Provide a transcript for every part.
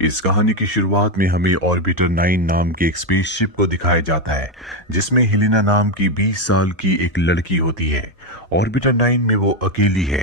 इस कहानी की शुरुआत में हमें ऑर्बिटर 9 नाम के एक स्पेसशिप को दिखाया जाता है जिसमें हेलिना नाम की 20 साल की एक लड़की होती है। ऑर्बिटर 9 में वो अकेली है।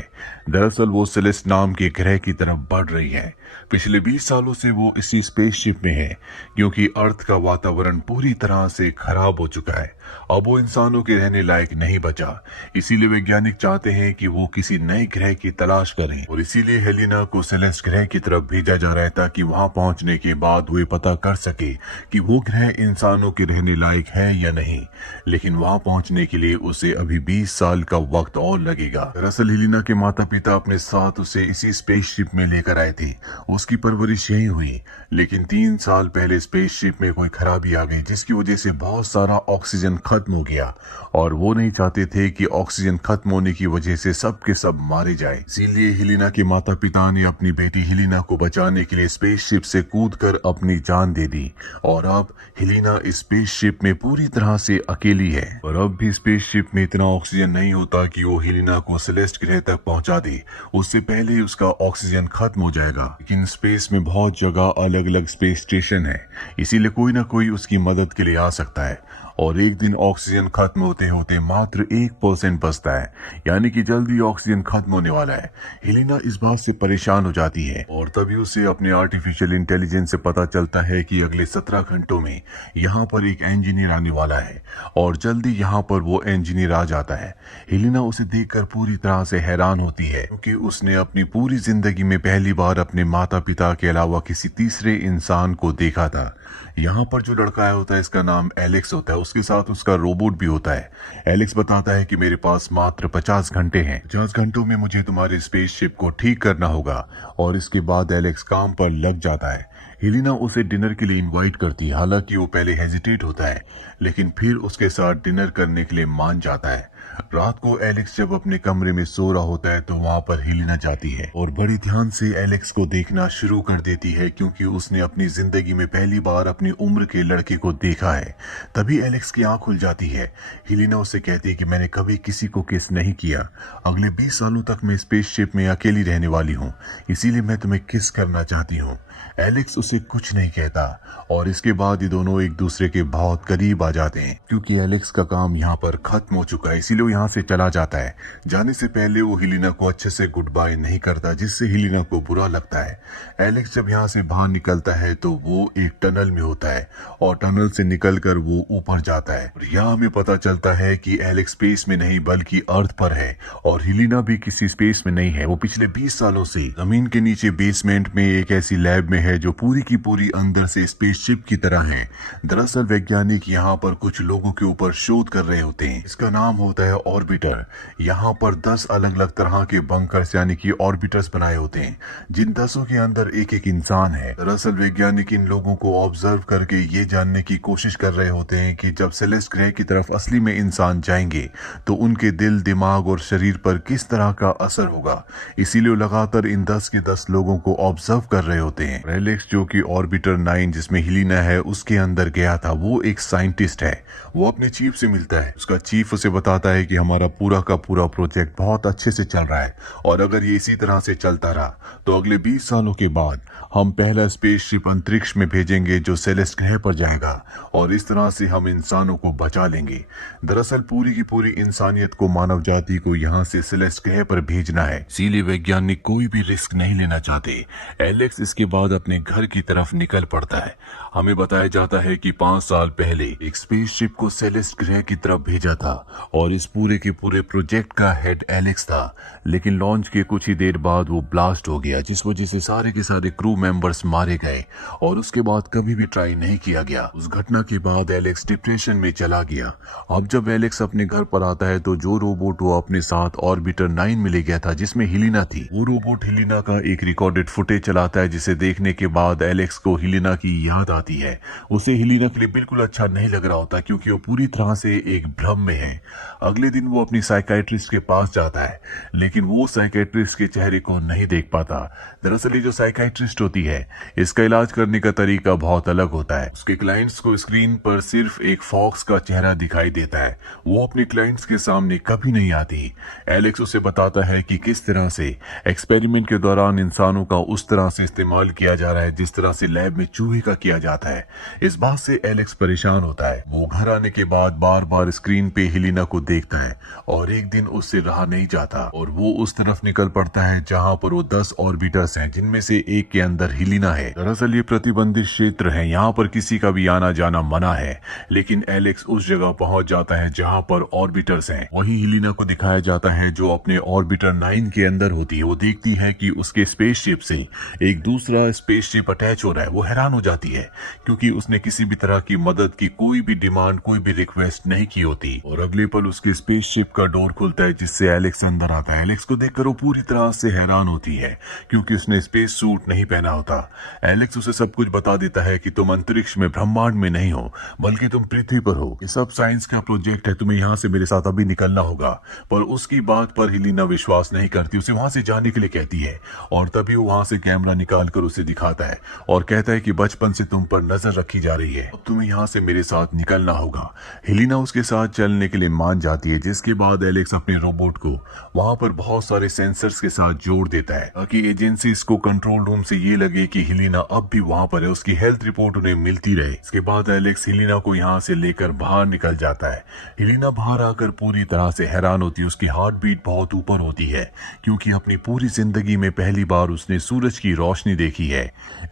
दरअसल वो सेलेस्ट नाम के ग्रह की तरफ बढ़ रही है। पिछले 20 सालों से वो इसी स्पेसशिप में है क्योंकि अर्थ का वातावरण पूरी तरह से खराब हो चुका है। अब वो इंसानों के रहने लायक नहीं बचा। इसीलिए वैज्ञानिक चाहते हैं कि वो किसी नए ग्रह की तलाश करें और इसीलिए हेलिना को सेलेस्ट ग्रह की तरफ भेजा जा रहा है ताकि वहां पहुंचने के बाद वो पता कर सके कि वो ग्रह इंसानों के रहने लायक है या नहीं। लेकिन वहां पहुंचने के लिए उसे अभी 20 साल का वक्त और लगेगा। दरअसल हेलिना के माता पिता अपने साथ उसे इसी स्पेसशिप में लेकर आए थे। उसकी परवरिश यही हुई, लेकिन 3 साल पहले स्पेसशिप में कोई खराबी आ गई जिसकी वजह से बहुत सारा ऑक्सीजन खत्म हो गया और वो नहीं चाहते थे कि ऑक्सीजन खत्म होने की वजह से सब के सब मारे जाए। इसीलिए हेलिना के माता पिता ने अपनी बेटी हेलिना को बचाने के लिए स्पेसशिप से कूदकर अपनी जान दे दी और अब हेलिना इस स्पेसशिप में पूरी तरह से अकेली है। और अब भी स्पेसशिप में इतना ऑक्सीजन नहीं होता कि वो हेलिना को सेलेस्ट ग्रह तक पहुंचा दे। उससे पहले उसका ऑक्सीजन खत्म हो जाएगा। लेकिन स्पेस में बहुत जगह अलग अलग स्पेस स्टेशन है, इसीलिए कोई ना कोई उसकी मदद के लिए आ सकता है। और एक दिन ऑक्सीजन खत्म होते होते मात्र 1% बचता है, यानी कि जल्दी ऑक्सीजन खत्म होने वाला है। हेलिना इस बात से परेशान हो जाती है और तभी उसे अपने आर्टिफिशियल इंटेलिजेंस से पता चलता है कि अगले 17 घंटों में यहाँ पर एक इंजीनियर आने वाला है और जल्दी यहाँ पर वो इंजीनियर आ जाता है। हेलिना उसे देखकर पूरी तरह से हैरान होती है क्योंकि उसने अपनी पूरी जिंदगी में पहली बार अपने माता पिता के अलावा किसी तीसरे इंसान को देखा था। यहाँ पर जो लड़का आया होता है इसका नाम एलेक्स होता है, उसके साथ उसका रोबोट भी होता है। एलेक्स बताता है कि मेरे पास मात्र 50 घंटे हैं। 50 घंटों में मुझे तुम्हारे स्पेसशिप को ठीक करना होगा और इसके बाद एलेक्स काम पर लग जाता है। हेलिना उसे डिनर के लिए इनवाइट करती है। हालांकि वो पहले हेजिटेट होता है लेकिन फिर उसके साथ डिनर करने के लिए मान जाता है। रात को एलेक्स जब अपने कमरे में सो रहा होता है तो वहां पर हेलिना जाती है और बड़ी ध्यान से एलेक्स को देखना शुरू कर देती है क्योंकि उसने अपनी जिंदगी में पहली बार अपनी उम्र के लड़के को देखा है। तभी एलेक्स की आंख खुल जाती है। हेलिना उससे कहती है कि मैंने कभी किसी को किस नहीं किया। अगले 20 सालों तक मैं स्पेसशिप में अकेली रहने वाली हूँ, इसीलिए मैं तुम्हें किस करना चाहती हूँ। एलेक्स उसे कुछ नहीं कहता और इसके बाद ये दोनों एक दूसरे के बहुत करीब आ जाते हैं। क्योंकि एलेक्स का काम यहाँ पर खत्म हो चुका है इसीलिए वो यहाँ से चला जाता है। जाने से पहले वो हेलिना को अच्छे से गुड बाय नहीं करता जिससे हेलिना को बुरा लगता है। एलेक्स जब यहाँ से बाहर निकलता है तो वो एक टनल में होता है और टनल से निकलकर वो ऊपर जाता है। यहाँ हमें पता चलता है कि एलेक्स स्पेस में नहीं बल्कि अर्थ पर है और हेलिना भी किसी स्पेस में नहीं है। वो पिछले 20 सालों से जमीन के नीचे बेसमेंट में एक ऐसी लैब में है जो पूरी की पूरी अंदर से स्पेसशिप की तरह है। दरअसल वैज्ञानिक यहाँ पर कुछ लोगों के ऊपर शोध कर रहे होते हैं। इसका नाम होता है ऑर्बिटर। यहाँ पर 10 अलग अलग तरह के बंकर्स यानी कि ऑर्बिटर्स बनाए होते हैं जिन 10 के अंदर एक एक इंसान है। दरअसल वैज्ञानिक इन लोगों को ऑब्जर्व करके ये जानने की कोशिश कर रहे होते हैं कि जब सेलेस्ट ग्रह की तरफ असली में इंसान जाएंगे तो उनके दिल, दिमाग और शरीर पर किस तरह का असर होगा। इसीलिए लगातार इन 10 के 10 लोगों को ऑब्जर्व कर रहे होते हैं। एलेक्स जो कि ऑर्बिटर 9 जिसमें हेलिना है उसके अंदर गया था, वो एक साइंटिस्ट है। वो अपने चीफ से मिलता है। उसका चीफ उसे बताता है कि हमारा पूरा का पूरा प्रोजेक्ट बहुत अच्छे से चल रहा है और अगर ये इसी तरह से चलता रहा तो अगले 20 सालों के बाद हम पहला स्पेसशिप अंतरिक्ष में भेजेंगे जो सेलेस्ट ग्रह पर जाएगा और इस तरह से हम इंसानों को बचा लेंगे। दरअसल पूरी की पूरी इंसानियत को, मानव जाति को यहाँ से सेलेस्ट ग्रह पर भेजना है, इसीलिए वैज्ञानिक कोई भी रिस्क नहीं लेना चाहते। एलेक्स इसके बाद अपने घर की तरफ निकल पड़ता है। हमें बताया जाता है कि 5 साल पहले एक स्पेसशिप को सेलेस्ट ग्रह की तरफ भेजा था और इस पूरे के पूरे प्रोजेक्ट का हेड एलेक्स था। लेकिन लॉन्च के कुछ ही देर बाद वो ब्लास्ट हो गया जिस वजह से सारे के सारे क्रू मेंबर्स मारे गए और उसके बाद कभी भी ट्राई नहीं किया गया। उस घटना के बाद एलेक्स डिप्रेशन में चला गया। अब जब एलेक्स अपने घर पर आता है तो जो रोबोट वो अपने साथ ऑर्बिटर 9 में ले गया था जिसमें हेलिना थी, वो रोबोट हेलिना का एक रिकॉर्डेड फुटेज चलाता है जिसे देखने के बाद एलेक्स को हेलिना की याद आती है। उसे हेलिना के लिए बिल्कुल अच्छा नहीं लग रहा होता क्योंकि वो पूरी तरह से एक भ्रम में है। अगले अगले दिन वो अपनी साइकाइट्रिस्ट के पास जाता है, लेकिन वो साइकाइट्रिस्ट के चेहरे को नहीं देख पाता। दरअसल ये जो साइकाइट्रिस्ट होती है, इसका इलाज करने का तरीका बहुत अलग होता है। उसके क्लाइंट्स को स्क्रीन पर सिर्फ एक फॉक्स का चेहरा दिखाई देता है, वो अपने क्लाइंट्स के सामने कभी नहीं आती। एलेक्स उसे बताता है कि किस तरह से एक्सपेरिमेंट के दौरान इंसानों का उस तरह से इस्तेमाल किया जा रहा है जिस तरह से लैब में चूहे का किया जाता है। इस बात से एलेक्स परेशान होता है। वो घर आने के बाद बार बार स्क्रीन पे हेलिना को देखता है और एक दिन उससे रहा नहीं जाता और वो उस तरफ निकल पड़ता है जहां पर वो 10 ऑर्बिटर्स हैं, जिनमें से एक के अंदर हेलिना है। दरअसल ये प्रतिबंधित क्षेत्र है, यहाँ पर किसी का भी आना जाना मना है, लेकिन एलेक्स उस जगह पहुंच जाता है जहां पर ऑर्बिटर्स हैं। वहीं हेलिना को दिखाया जाता है जो अपने ऑर्बिटर 9 के अंदर होती है। वो देखती है कि उसके स्पेसशिप से एक दूसरा स्पेसशिप अटैच हो रहा है। वो हैरान हो जाती है क्योंकि उसने किसी भी तरह की मदद की कोई भी डिमांड, कोई भी रिक्वेस्ट नहीं की होती। और अगले पल उसके स्पेसशिप का डोर खुलता है जिससे एलेक्स अंदर आता है। एलेक्स को देखकर वो पूरी तरह से हैरान होती है क्योंकि उसने स्पेस सूट नहीं पहना होता। एलेक्स उसे सब कुछ बता देता है कि तुम अंतरिक्ष में, ब्रह्मांड में नहीं हो, बल्कि तुम पृथ्वी पर हो। ये सब साइंस का प्रोजेक्ट है, तुम्हें यहाँ से मेरे साथ अभी निकलना होगा। पर उसकी बात पर हेलिना विश्वास नहीं करती, उसे वहां से जाने के लिए कहती है और तभी वो वहां से कैमरा निकाल कर उसे दिखाता है और कहता है कि बचपन से तुम पर नजर रखी जा रही है, अब तुम्हें यहाँ से मेरे साथ निकलना होगा। हेलिना उसके साथ चलने के लिए मान जाती है, जिसके बाद एलेक्स अपने रोबोट को वहां पर बहुत सारे सेंसर्स के साथ जोड़ देता है ताकि एजेंसीज को कंट्रोल रूम से ये लगे कि हेलिना अब भी वहां पर है, उसकी हेल्थ रिपोर्ट उन्हें मिलती रहे। इसके बाद एलेक्स हेलिना को यहाँ से लेकर बाहर निकल जाता है। हेलिना बाहर आकर पूरी तरह से हैरान होती है। उसकी हार्ट बीट बहुत ऊपर होती है क्योंकि अपनी पूरी जिंदगी में पहली बार उसने सूरज की रोशनी देखी है।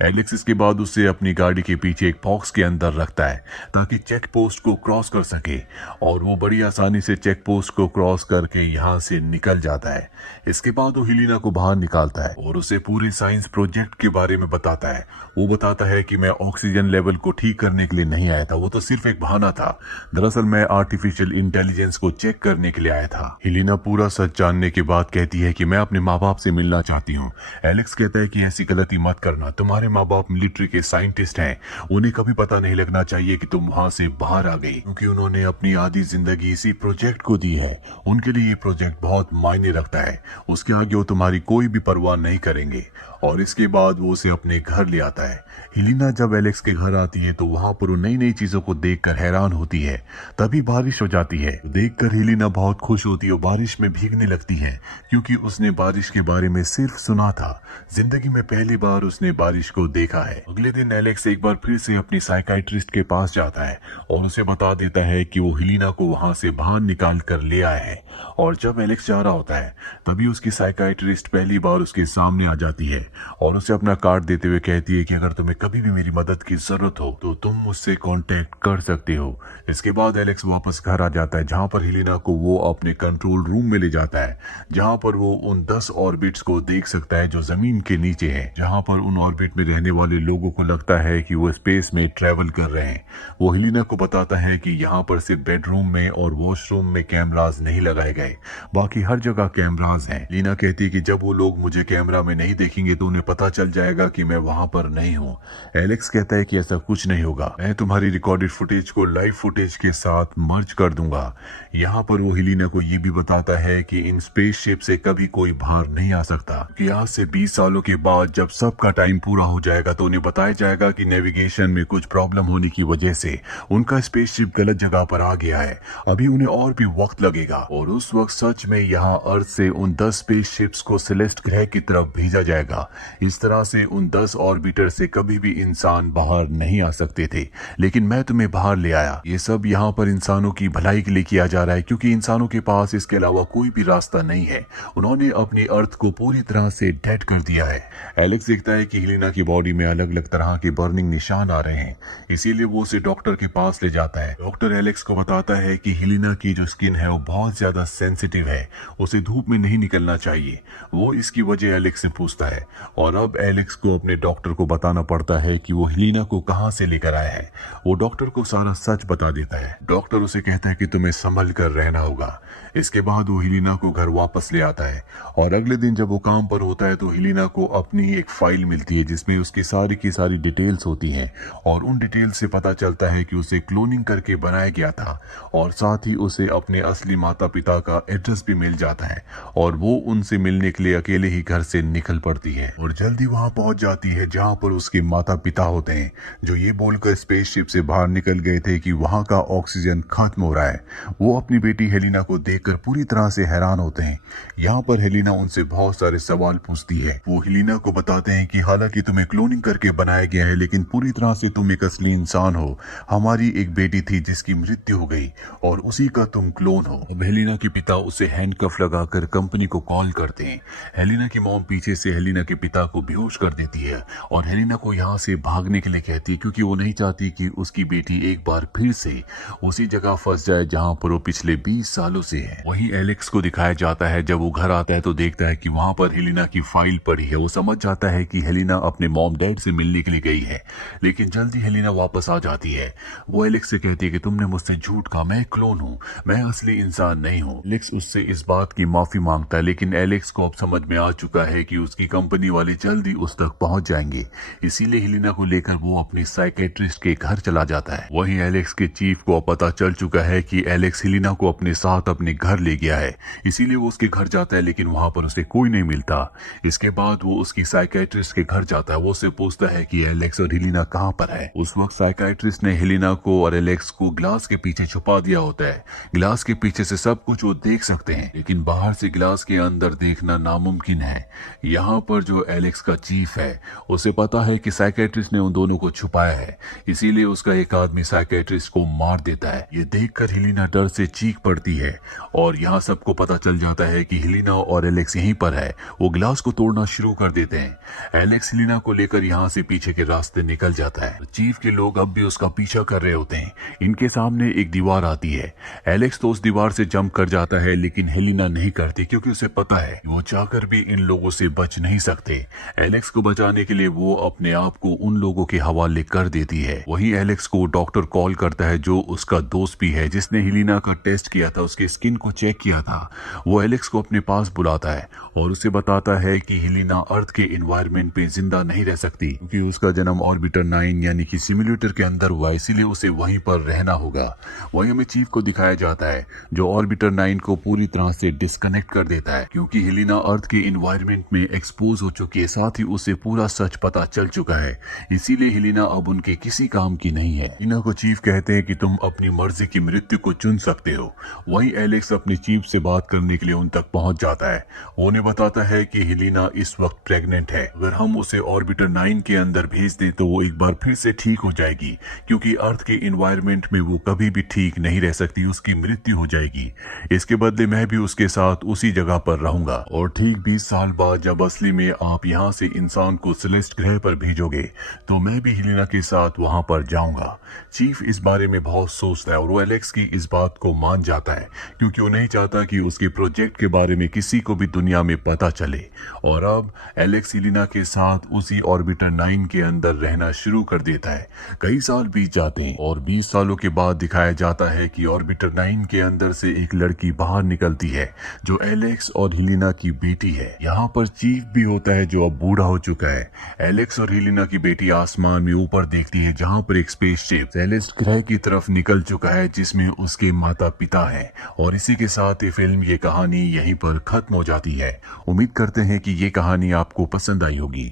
एलेक्स इसके बाद उसे अपनी गाड़ी के पीछे एक बॉक्स के अंदर रखता है ताकि चेक पोस्ट को क्रॉस कर सके और वो बड़ी आसानी से चेक पोस्ट को क्रॉस करके यहाँ से निकल जाता है। इसके बाद वो हेलिना को बाहर निकालता है और उसे पूरे साइंस प्रोजेक्ट के बारे में बताता है। वो बताता है कि मैं ऑक्सीजन लेवल को ठीक करने के लिए नहीं आया था, वो तो सिर्फ एक बहाना था। दरअसल मैं आर्टिफिशियल इंटेलिजेंस को चेक करने के लिए आया था। हेलिना पूरा सच जानने के बाद कहती है कि मैं अपने माँ बाप से मिलना चाहती हूँ। एलेक्स कहता है कि ऐसी गलती मत करना, तुम्हारे माँ बाप मिलिट्री के साइंटिस्ट हैं, उन्हें कभी पता नहीं लगना चाहिए कि तुम वहां से बाहर आ गई, क्योंकि उन्होंने अपनी आधी जिंदगी इसी प्रोजेक्ट को दी है। उनके लिए ये प्रोजेक्ट बहुत मायने रखता है, उसके आगे वो तुम्हारी कोई भी परवाह नहीं करेंगे। और इसके बाद वो उसे अपने घर ले आता है। हेलिना जब एलेक्स के घर आती है तो वहां पर वो नई नई चीजों को देखकर हैरान होती है। तभी बारिश हो जाती है। देखकर हेलिना बहुत खुश होती है और बारिश में भीगने लगती है क्योंकि उसने बारिश के बारे में सिर्फ सुना था, जिंदगी में पहली बार उसने बारिश को देखा है। अगले दिन एलेक्स एक बार फिर से अपनी साइकाइट्रिस्ट के पास जाता है और उसे बता देता है कि वो हेलिना को वहां से बाहर निकाल कर ले आया है। और जब एलेक्स जा रहा होता है तभी उसकी साइकाइट्रिस्ट पहली बार उसके सामने आ जाती है और उसे अपना कार्ड देते हुए कहती है कि अगर तुम्हें कभी भी मेरी मदद की जरूरत हो तो तुम मुझसे कांटेक्ट कर सकते हो। इसके बाद एलेक्स वापस घर आ जाता है जहां पर हेलिना को वो अपने कंट्रोल रूम में ले जाता है, जहां पर वो उन 10 ऑर्बिट्स को देख सकता है जो जमीन के नीचे है, जहां पर उन ऑर्बिट में रहने वाले लोगों को लगता है कि वो स्पेस में ट्रेवल कर रहे हैं। वो हेलिना को बताता है कि यहाँ पर सिर्फ बेडरूम में और वॉशरूम में कैमराज नहीं लगाए गए, बाकी हर जगह कैमराज हैं। हेलिना कहती है कि जब वो लोग मुझे कैमरा में नहीं देखेंगे तो उन्हें पता चल जाएगा कि मैं वहां पर नहीं हूँ। एलेक्स कहता है कि ऐसा कुछ नहीं होगा, मैं तुम्हारी रिकॉर्डेड फुटेज को लाइव फुटेज के साथ मर्ज कर दूंगा। यहाँ पर वो हेलिना को ये भी बताता है कि इन स्पेसशिप से कभी कोई बाहर नहीं आ सकता कि आज से 20 सालों के बाद जब सबका टाइम पूरा हो जाएगा तो उन्हें बताया जाएगा कि नेविगेशन में कुछ प्रॉब्लम होने की वजह से उनका स्पेसशिप गलत जगह पर आ गया है, अभी उन्हें और भी वक्त लगेगा। और उस वक्त सच में यहाँ अर्थ से उन 10 स्पेसशिप्स को सेलेस्ट ग्रह की तरफ भेजा जाएगा। इस तरह से उन 10 ऑर्बिटर से कभी भी इंसान बाहर नहीं आ सकते थे, लेकिन मैं तुम्हें बाहर ले आया। ये सब यहाँ पर इंसानों की भलाई के लिए किया जा रहा है क्योंकि इंसानों के पास इसके अलावा कोई भी रास्ता नहीं है। उन्होंने अपनी अर्थ को पूरी तरह से डेड कर दिया है। एलेक्स देखता है कि हेलिना की बॉडी में अलग अलग तरह के बर्निंग निशान आ रहे हैं, इसीलिए वो उसे डॉक्टर के पास ले जाता है। डॉक्टर एलेक्स को बताता है कि हेलिना की जो स्किन है वो बहुत ज्यादा सेंसिटिव है, उसे धूप में नहीं निकलना चाहिए। वो इसकी वजह एलेक्स से पूछता है और अब एलेक्स को अपने डॉक्टर को बताना पड़ता है कि वो हेलिना को कहां से लेकर आया है। वो डॉक्टर को सारा सच बता देता है। डॉक्टर उसे कहता है कि तुम्हें संभल कर रहना होगा। इसके बाद वो हेलिना को घर वापस ले आता है और अगले दिन जब वो काम पर होता है तो हेलिना को अपनी एक फाइल मिलती है जिसमें उसकी सारी की सारी डिटेल्स होती हैं और उन डिटेल्स से पता चलता है कि उसे क्लोनिंग करके बनाया गया था और साथ ही उसे अपने असली माता पिता का एड्रेस भी मिल जाता है और वो उनसे मिलने के लिए अकेले ही घर से निकल पड़ती है और जल्दी वहां पहुंच जाती है जहां पर उसके माता पिता होते हैं, जो ये बोलकर स्पेसशिप से बाहर निकल गए थे कि वहां का ऑक्सीजन खत्म हो रहा है। वो अपनी बेटी हेलिना को देखकर पूरी तरह से हैरान होते हैं। यहाँ पर हेलिना उनसे बहुत सारे सवाल पूछती है। वो हेलिना को बताते हैं कि हालांकि तुम्हें क्लोनिंग करके बनाया गया है, लेकिन पूरी तरह से तुम एक असली इंसान हो। हमारी एक बेटी थी जिसकी मृत्यु हो गई और उसी का तुम क्लोन हो। अब हेलिना के पिता उसे हैंडकफ लगाकर कंपनी को कॉल करते हैं। हेलिना की मॉम पीछे से हेलिना के पिता को बेहोश कर देती है और हेलिना को यहाँ से भागने के लिए कहती है, क्योंकि वो नहीं चाहती कि उसकी बेटी एक बार फिर से उसी जगह फंस जाए जहाँ पर वो पिछले 20 सालों से है। वहीं एलेक्स को दिखाया जाता है, जब वो घर आता है तो देखता है कि वहाँ पर हेलिना की फाइल पड़ी है। वो समझ जाता है कि हेलिना अपने मॉम डैड से मिलने के लिए गई है, लेकिन जल्दी हेलिना वापस आ जाती है। वो एलेक्स से कहती है कि तुमने मुझसे झूठ कहा, मैं क्लोन हूँ, मैं असली इंसान नहीं हूँ। एलेक्स उससे इस बात की माफी मांगता है, लेकिन एलेक्स को अब समझ में आ चुका है कि उसकी कंपनी वाले जल्दी उस तक पहुंच जाएंगे, इसीलिए हेलिना को लेकर वो अपने साइकेट्रिस्ट के घर चला जाता है। वहीं एलेक्स के चीफ को पता चल चुका है कि एलेक्स हेलिना को अपने साथ अपने घर ले गया है, इसीलिए वो उसके घर जाता है, लेकिन वहां पर उसे कोई नहीं मिलता। इसके बाद वो उसकी साइकेट्रिस्ट के घर जाता है। वो उससे पूछता है कि एलेक्स और हेलिना कहाँ पर है। उस वक्त साइकेट्रिस्ट ने हेलिना को और एलेक्स को ग्लास के पीछे छुपा दिया होता है। ग्लास के पीछे से सब कुछ वो देख सकते हैं, लेकिन बाहर से ग्लास के अंदर देखना नामुमकिन है। यहाँ पर जो एलेक्स का चीफ है उसे पता है कि साइकेट्रिस्ट ने उन दोनों को छुपाया है, इसीलिए उसका एक आदमी साइकेट्रिस्ट को मार देता है। ये देखकर हेलिना डर से चीख पड़ती है और यहाँ सबको पता चल जाता है कि हेलिना और एलेक्स यहीं पर है। वो ग्लास को तोड़ना शुरू कर देते हैं। एलेक्स हेलिना को लेकर यहाँ से पीछे के रास्ते निकल जाता है। चीफ के लोग अब भी उसका पीछा कर रहे होते हैं। इनके सामने एक दीवार आती है। एलेक्स तो उस दीवार से जंप कर जाता है, लेकिन हेलिना नहीं करती, क्योंकि उसे पता है वो चाहकर भी इन लोगों से बच नहीं सकते। एलेक्स को बचाने के लिए वो अपने आप को उन लोगों के हवाले कर देती है। वहीं एलेक्स को डॉक्टर कॉल करता है, जो उसका दोस्त भी है, जिसने हेलिना का टेस्ट किया था, उसके स्किन को चेक किया था। वो एलेक्स को अपने पास बुलाता है और उसे बताता है कि हेलिना अर्थ के एनवायरनमेंट पे जिंदा नहीं रह सकती, क्योंकि उसका जन्म ऑर्बिटर 9 यानी कि सिम्युलेटर के अंदर हुआ, इसीलिए उसे वहीं पर रहना होगा। वहीं हमें चीफ को दिखाया जाता है, जो ऑर्बिटर 9 को पूरी तरह से डिस्कनेक्ट कर देता है, क्योंकि हेलिना अर्थ के एनवायरनमेंट में एक्सपोज हो चुकी है, साथ ही उसे पूरा सच पता चल चुका है, इसीलिए हेलिना अब उनके किसी काम की नहीं है। हेलिना को चीफ कहते हैं कि तुम अपनी मर्जी की मृत्यु को चुन सकते हो। वहीं एलेक्स अपनी चीफ से बात करने के लिए उन तक पहुंच जाता है। वो उन्हें बताता है कि हेलिना इस वक्त प्रेग्नेंट है। अगर हम उसे ऑर्बिटर 9 के अंदर भेज दें तो वो एक बार फिर से ठीक हो जाएगी, क्योंकि अर्थ के एनवायरनमेंट में वो कभी भी ठीक नहीं रह सकती, उसकी मृत्यु हो जाएगी। इसके बदले मैं भी उसके साथ उसी जगह पर रहूंगा और ठीक 20 साल बाद जब असली में आप यहाँ से इंसान को सेलेस्ट ग्रह पर भेजोगे तो मैं भी हेलिना के साथ वहां पर जाऊंगा। चीफ इस बारे में बहुत सोचता है और वो एलेक्स की इस बात को मान जाता है, क्योंकि वो नहीं चाहता कि उसके प्रोजेक्ट के बारे में किसी को भी दुनिया में पता चले। और अब एलेक्स हेलिना के साथ उसी ऑर्बिटर 9 के अंदर रहना शुरू कर देता है। कई साल बीत जाते हैं और 20 सालों के बाद दिखाया जाता है कि ऑर्बिटर 9 के अंदर से एक लड़की बाहर निकलती है, जो एलेक्स और हेलिना की बेटी है। यहाँ पर चीफ भी होता है, जो अब बूढ़ा हो चुका है। एलेक्स और हेलिना की बेटी आसमान में ऊपर देखती है, जहाँ पर एक स्पेसशिप सेलेस्ट ग्रह की तरफ निकल चुका है, जिसमें उसके माता पिता हैं। और इसी के साथ ये फिल्म, ये कहानी यहीं पर खत्म हो जाती है। उम्मीद करते हैं कि ये कहानी आपको पसंद आई होगी।